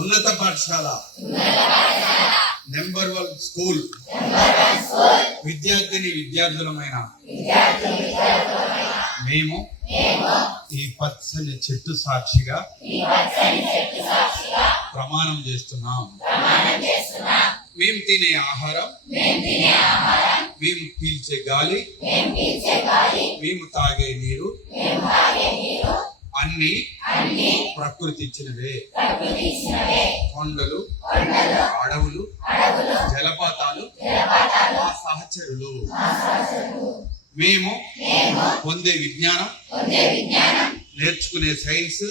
ఉన్నత పాఠశాల number 1 school విద్యార్థిని విద్యార్థులమైన మేము ఈ పచ్చని చెట్టు సాక్షిగా ప్రమాణం చేస్తున్నాం. మేము తినే ఆహారం, మేము పీల్చే గాలి, మేము తాగే నీరు అన్ని ప్రకృతి ఇచ్చినవే. కొండలు, అడవులు, జలపాతాలు మా సహచరులు. మేము పొందే విజ్ఞానం, నేర్చుకునే సైన్స్,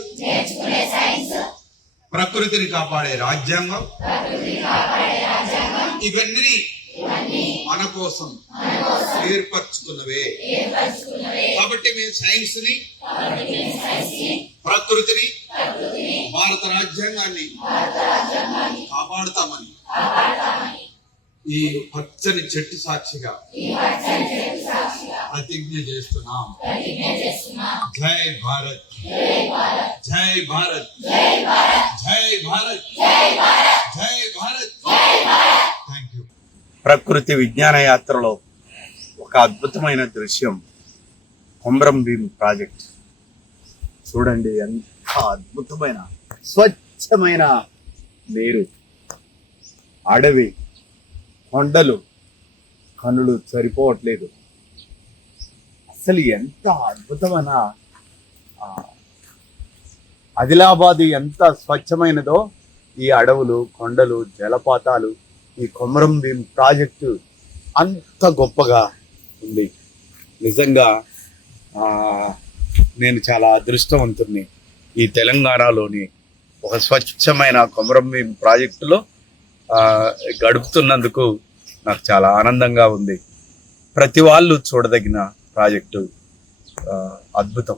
ప్రకృతిని కాపాడే రాజ్యాంగం, ఇవన్నీ మన కోసం ఏర్పరచుకున్నవే. కాబట్టి మేము సైన్స్ ని, ప్రకృతిని, భారత రాజ్యాంగాన్ని కాపాడుతామని ఈ పచ్చని చెట్టు సాక్షిగా ప్రతిజ్ఞ చేస్తున్నాం. జై భారత్, జై భారత్, జై భారత్, జై భారత్. Thank you. ప్రకృతి విజ్ఞాన యాత్రలో ఒక అద్భుతమైన దృశ్యం కొమరం భీం ప్రాజెక్ట్. చూడండి, ఎంత అద్భుతమైన స్వచ్ఛమైన నీరు, అడవి, కొండలు, కనులు సరిపోవట్లేదు. అసలు ఎంత అద్భుతమైన ఆదిలాబాద్ ఎంత స్వచ్ఛమైనదో ఈ అడవులు, కొండలు, జలపాతాలు, ఈ కొమరం భీం ప్రాజెక్టు అంత గొప్పగా ఉంది. నిజంగా నేను చాలా అదృష్టవంతుడిని. ఈ తెలంగాణలోని ఒక స్వచ్ఛమైన కొమరం భీం ప్రాజెక్టులో గడుపుతున్నందుకు నాకు చాలా ఆనందంగా ఉంది. ప్రతి వాళ్ళు చూడదగిన ప్రాజెక్టు, అద్భుతం.